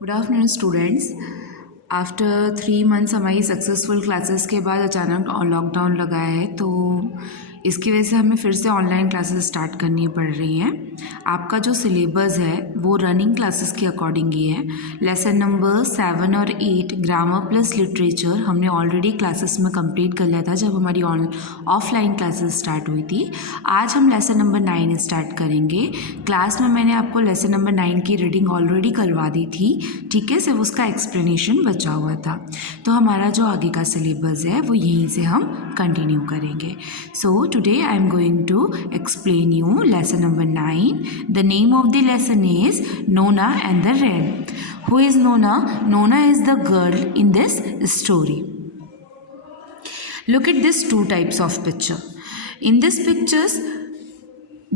Good afternoon students. After 3 months हमारी successful classes के बाद अचानक लॉकडाउन लगा है, तो इसकी वजह से हमें फिर से ऑनलाइन क्लासेस स्टार्ट करनी पड़ रही हैं। आपका जो सिलेबस है वो रनिंग क्लासेस के अकॉर्डिंग ही है। लेसन नंबर 7 और 8 ग्रामर प्लस लिटरेचर हमने ऑलरेडी क्लासेस में कंप्लीट कर लिया था जब हमारी ऑफलाइन क्लासेस स्टार्ट हुई थी। आज हम लेसन नंबर 9 स्टार्ट करेंगे। क्लास में मैंने आपको लेसन नंबर 9 की रीडिंग ऑलरेडी करवा दी थी, ठीक है, सिर्फ उसका एक्सप्लेनेशन बचा हुआ था। तो हमारा जो आगे का सिलेबस है वो यहीं से हम कंटिन्यू करेंगे। So today I am going to explain you lesson number 9. The name of the lesson is Nona and the rain. Who is Nona? Nona is the girl in this story. Look at this two types of picture. In this pictures,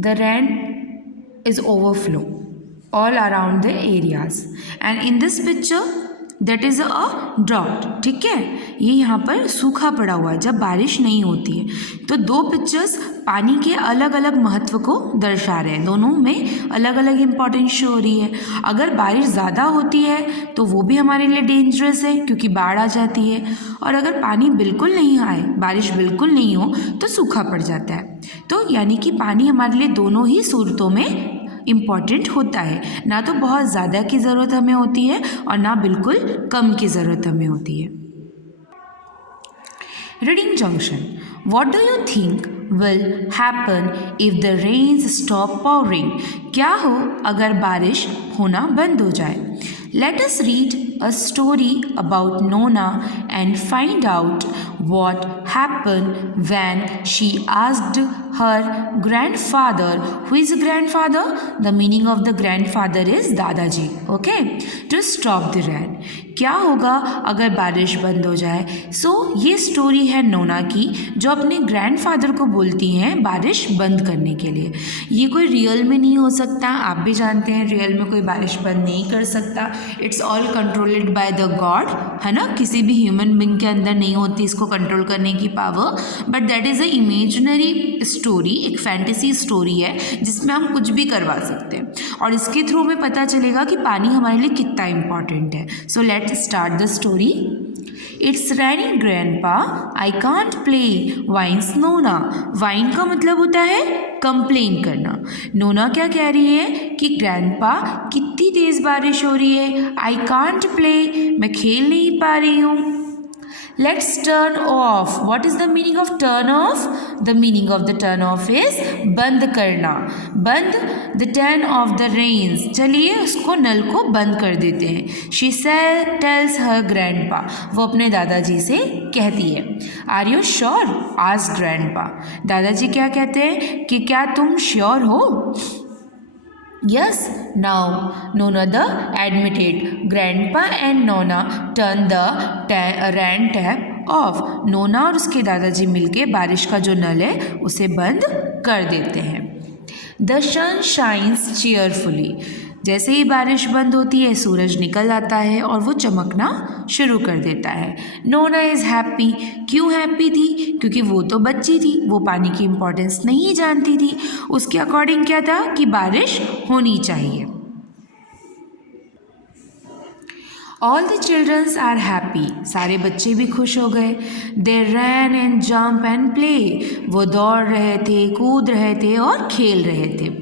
the rain is overflow all around the areas, and in this picture that is a drought. ठीक है, ये यहाँ पर सूखा पड़ा हुआ है जब बारिश नहीं होती है। तो दो पिक्चर्स पानी के अलग अलग महत्व को दर्शा रहे हैं, दोनों में अलग अलग इम्पोर्टेंस शो हो रही है। अगर बारिश ज़्यादा होती है तो वो भी हमारे लिए डेंजरस है क्योंकि बाढ़ आ जाती है, और अगर पानी बिल्कुल नहीं आए, बारिश बिल्कुल नहीं हो, तो सूखा पड़ जाता है। तो यानी कि पानी हमारे लिए दोनों ही सूरतों में इम्पॉर्टेंट होता है, ना तो बहुत ज़्यादा की ज़रूरत हमें होती है और ना बिल्कुल कम की ज़रूरत हमें होती है। Reading junction. What do you think will happen if the rains stop pouring? क्या हो अगर बारिश होना बंद हो जाए? Let us read a story about Nona and find out what happened when she asked her grandfather. Who is grandfather? The meaning of the grandfather is दादाजी. Okay? To stop the rain. क्या होगा अगर बारिश बंद हो जाए? ये story है नोना की जो अपने ग्रैंडफादर को बोलती हैं बारिश बंद करने के लिए। ये कोई रियल में नहीं हो सकता, आप भी जानते हैं रियल में कोई बारिश बंद नहीं कर सकता। It's all controlled by the God, है ना, किसी भी ह्यूमन बीइंग के अंदर नहीं होती इसको कंट्रोल करने की power. But that is a imaginary story, एक फैंटेसी स्टोरी है जिसमें हम कुछ भी करवा सकते हैं, और इसके थ्रू में पता चलेगा कि पानी हमारे लिए कितना इम्पॉर्टेंट है। So let's start the story. It's raining grandpa, I can't play, whines Nona. Wine का मतलब होता है कंप्लेन करना। नोना क्या कह रही है कि ग्रैंडपा कितनी तेज़ बारिश हो रही है, आई कांट प्ले, मैं खेल नहीं पा रही हूँ। Let's turn off. What is the meaning of turn off? The meaning of the turn off is बंद करना। बंद the turn of the rains. चलिए उसको नल को बंद कर देते हैं। She tells her grandpa. वो अपने दादाजी से कहती है। Are you sure? Asked grandpa. दादाजी क्या कहते हैं कि क्या तुम श्योर हो? Yes, now Nona admitted. Grandpa and Nona turned the rain tap off. नोना और उसके दादाजी मिलके बारिश का जो नल है उसे बंद कर देते हैं। The sun shines cheerfully. जैसे ही बारिश बंद होती है सूरज निकल आता है और वो चमकना शुरू कर देता है। नोना इज़ हैप्पी. क्यों हैप्पी थी? क्योंकि वो तो बच्ची थी, वो पानी की इम्पोर्टेंस नहीं जानती थी। उसके अकॉर्डिंग क्या था कि बारिश होनी चाहिए। All the childrens are happy. सारे बच्चे भी खुश हो गए। They ran and jump and play. वो दौड़ रहे थे, कूद रहे थे और खेल रहे थे।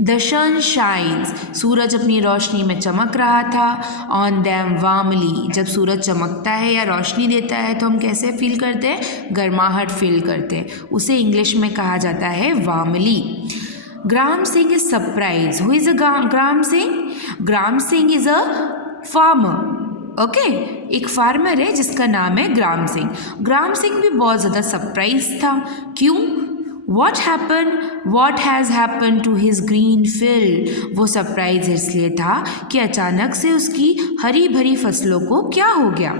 The sun shines. सूरज अपनी रोशनी में चमक रहा था। On them warmly. जब सूरज चमकता है या रोशनी देता है तो हम कैसे फील करते हैं? गर्माहट फील करते हैं। उसे इंग्लिश में कहा जाता है warmly. Gram Singh is surprise. Who is a gram Singh? Gram Singh is a farmer. Okay, एक फार्मर है जिसका नाम है ग्राम सिंह। ग्राम सिंह भी बहुत ज़्यादा सरप्राइज था। क्यों? What happened? What has happened to his green field? वो सरप्राइज इसलिए था कि अचानक से उसकी हरी भरी फसलों को क्या हो गया।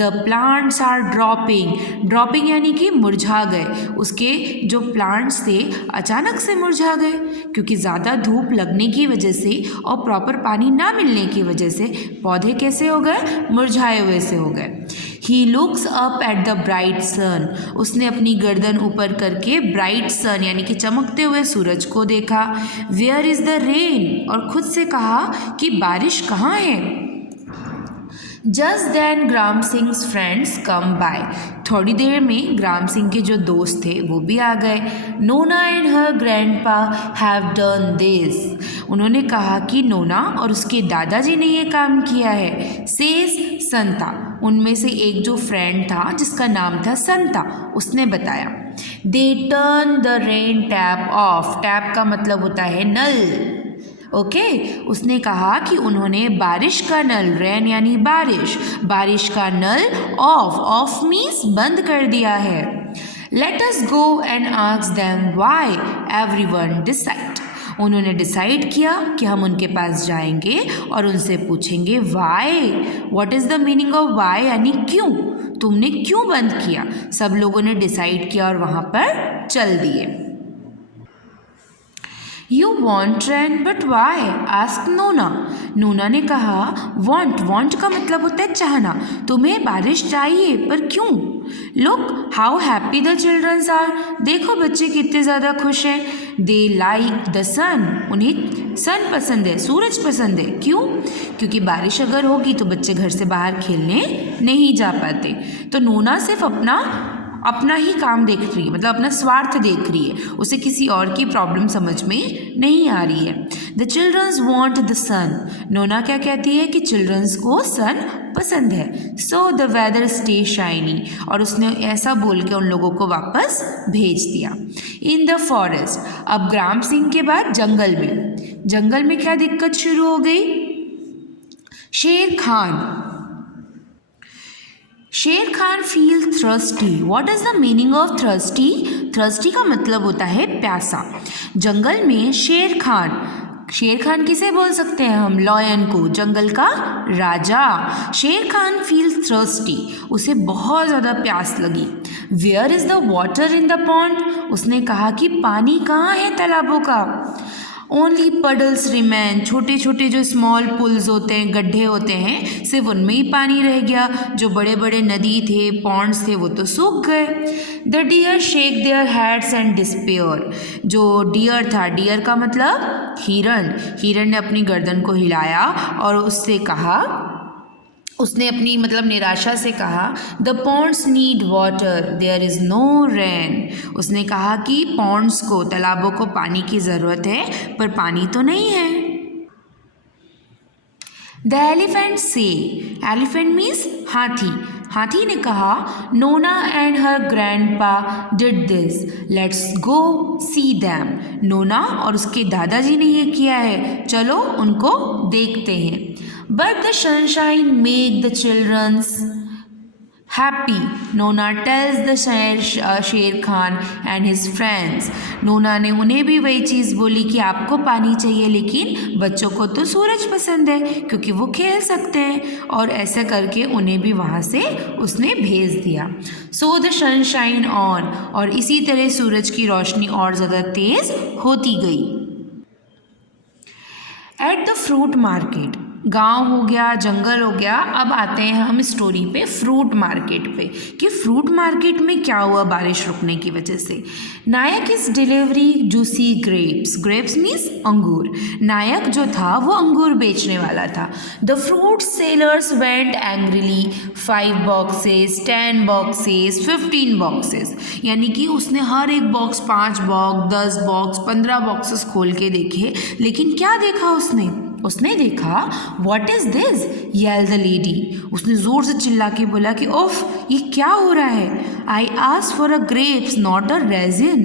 The plants are dropping. Dropping यानी कि मुरझा गए। उसके जो प्लांट्स थे अचानक से मुरझा गए क्योंकि ज़्यादा धूप लगने की वजह से और प्रॉपर पानी ना मिलने की वजह से पौधे कैसे हो गए? मुरझाए हुए से हो गए। He looks up at the bright sun. उसने अपनी गर्दन ऊपर करके ब्राइट सन यानी कि चमकते हुए सूरज को देखा। Where is the rain? और खुद से कहा कि बारिश कहाँ है। Just then gram sings friends come by. थोड़ी देर में ग्राम सिंह के जो दोस्त थे वो भी आ गए। Nona and her grandpa have done this. उन्होंने कहा कि नोना और उसके दादाजी ने ये काम किया है। सेज संता। उनमें से एक जो फ्रेंड था जिसका नाम था संता, उसने बताया। They turn the rain tap of. Tap का मतलब होता है नल। ओके उसने कहा कि उन्होंने बारिश का नल, रेन यानी बारिश, बारिश का नल ऑफ मीन्स बंद कर दिया है। Let us go and ask them why. Everyone decide. उन्होंने डिसाइड किया कि हम उनके पास जाएंगे और उनसे पूछेंगे why. What is the meaning of why यानी क्यों, तुमने क्यों बंद किया। सब लोगों ने डिसाइड किया और वहाँ पर चल दिए। You want rain but why? Ask नोना। नोना ने कहा want का मतलब होता है चाहना, तुम्हें बारिश चाहिए पर क्यों। Look how happy the childrens are. देखो बच्चे कितने ज़्यादा खुश हैं। They like the sun. उन्हें सन पसंद है, सूरज पसंद है। क्यों? क्योंकि बारिश अगर होगी तो बच्चे घर से बाहर खेलने नहीं जा पाते। तो नोना सिर्फ अपना ही काम देख रही है, मतलब अपना स्वार्थ देख रही है, उसे किसी और की प्रॉब्लम समझ में नहीं आ रही है। The childrens want the sun. Nona क्या कहती है कि चिल्ड्रंस को सन पसंद है। So the weather stay shiny. और उसने ऐसा बोल के उन लोगों को वापस भेज दिया। In the forest. अब ग्राम सिंह के बाद जंगल में क्या दिक्कत शुरू हो गई। शेर Khan feel thirsty. What is the meaning of thirsty. Thirsty का मतलब होता है प्यासा। जंगल में शेर खान किसे बोल सकते हैं हम, लॉयन को, जंगल का राजा। शेर खान फील थर्स्टी। उसे बहुत ज़्यादा प्यास लगी। Where is the water in the pond. उसने कहा कि पानी कहाँ है तालाबों का। Only puddles remain. छोटे छोटे जो स्मॉल पुल्स होते हैं, गड्ढे होते हैं, सिर्फ उनमें ही पानी रह गया। जो बड़े बड़े नदी थे, पॉन्ड्स थे, वो तो सूख गए। The deer shake their heads and despair. जो डियर था, डियर का मतलब हिरण ने अपनी गर्दन को हिलाया और उसने अपनी मतलब निराशा से कहा the ponds need water there is no rain. उसने कहा कि पॉन्ड्स को, तालाबों को पानी की ज़रूरत है पर पानी तो नहीं है। द एलिफेंट से। एलिफेंट मीन्स हाथी ने कहा Nona and her grandpa did this, let's go see them. नोना और उसके दादाजी ने ये किया है, चलो उनको देखते हैं। But the sunshine make the children's happy. Nona tells the शेर खान and his friends. नोना ने उन्हें भी वही चीज़ बोली कि आपको पानी चाहिए, लेकिन बच्चों को तो सूरज पसंद है क्योंकि वो खेल सकते हैं। और ऐसा करके उन्हें भी वहाँ से उसने भेज दिया। So the sunshine on। और इसी तरह सूरज की रोशनी और ज़्यादा तेज़ होती गई। At the fruit market। गांव हो गया, जंगल हो गया, अब आते हैं हम स्टोरी पे, फ्रूट मार्केट पे, कि फ्रूट मार्केट में क्या हुआ बारिश रुकने की वजह से। Nayak is delivery juicy grapes means अंगूर। नायक जो था वो अंगूर बेचने वाला था। The fruit sellers went angrily 5 boxes 10 boxes 15 boxes. यानी कि उसने हर एक बॉक्स 5 बॉक्स 10 बॉक्स 15 बॉक्सेस खोल के देखे, लेकिन क्या देखा उसने देखा what is this yelled the lady. उसने ज़ोर से चिल्ला के बोला कि ओफ ये क्या हो रहा है। I ask for a grapes not a resin.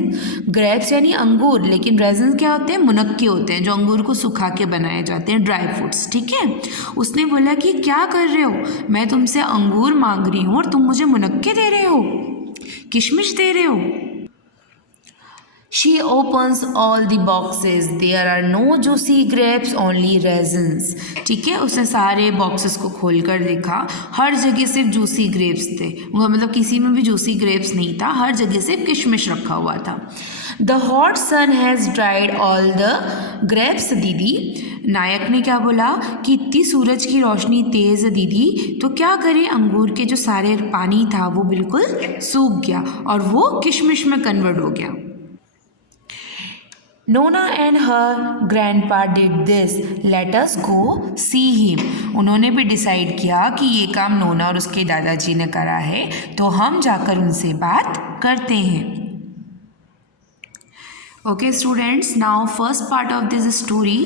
Grapes यानी अंगूर, लेकिन रेजिन क्या होते हैं, मुनक्के होते हैं जो अंगूर को सुखा के बनाए जाते हैं, ड्राई फ्रूट्स, ठीक है। उसने बोला कि क्या कर रहे हो, मैं तुमसे अंगूर मांग रही हूँ और तुम मुझे मुनक्के दे रहे हो, किशमिश दे रहे हो। She opens all the boxes. There are no juicy grapes, only raisins. ठीक है, उसने सारे बॉक्सेस को खोल कर देखा, हर जगह सिर्फ जूसी ग्रेप्स थे, मतलब किसी में भी जूसी ग्रेप्स नहीं था, हर जगह सिर्फ किशमिश रखा हुआ था। The hot sun has dried all the grapes दीदी। नायक ने क्या बोला कि इतनी सूरज की रोशनी तेज़ है दीदी, तो क्या करें, अंगूर के जो सारे पानी था वो बिल्कुल सूख गया और वो किशमिश में कन्वर्ट हो गया। Nona and her grandpa did this. Let us go see him. उन्होंने भी डिसाइड किया कि ये काम नोना और उसके दादाजी ने करा है, तो हम जाकर उनसे बात करते हैं. Okay students, now first part of this story.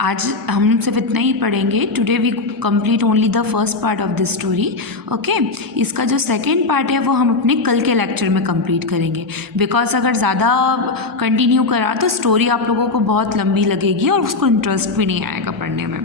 आज हम सिर्फ इतना ही पढ़ेंगे. Today we complete only the first part of this story. Okay, इसका जो सेकेंड पार्ट है वो हम अपने कल के लेक्चर में कंप्लीट करेंगे. बिकॉज अगर ज़्यादा कंटिन्यू करा तो स्टोरी आप लोगों को बहुत लंबी लगेगी और उसको इंटरेस्ट भी नहीं आएगा पढ़ने में.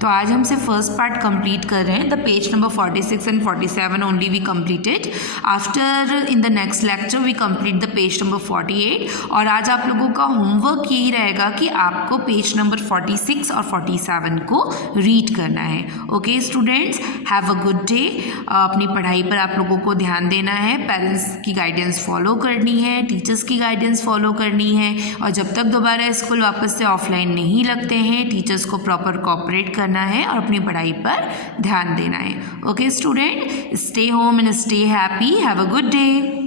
तो आज हम सिर्फ फर्स्ट पार्ट कंप्लीट कर रहे हैं. The page number 46 and 47 only we completed. After in the next lecture we complete the page number 48. और आज आप लोगों का होमवर्क यही रहेगा कि आपको पेज नंबर 46 और 47 को रीड करना है. Okay students, have a good day. अपनी पढ़ाई पर आप लोगों को ध्यान देना है. पेरेंट्स की गाइडेंस फॉलो करनी है, टीचर्स की गाइडेंस फॉलो करनी है. और जब तक दोबारा स्कूल वापस से ऑफलाइन नहीं लगते हैं, टीचर्स को प्रॉपर कोऑपरेट करना है और अपनी पढ़ाई पर ध्यान देना है. Okay student, stay home and stay happy. Have a good day.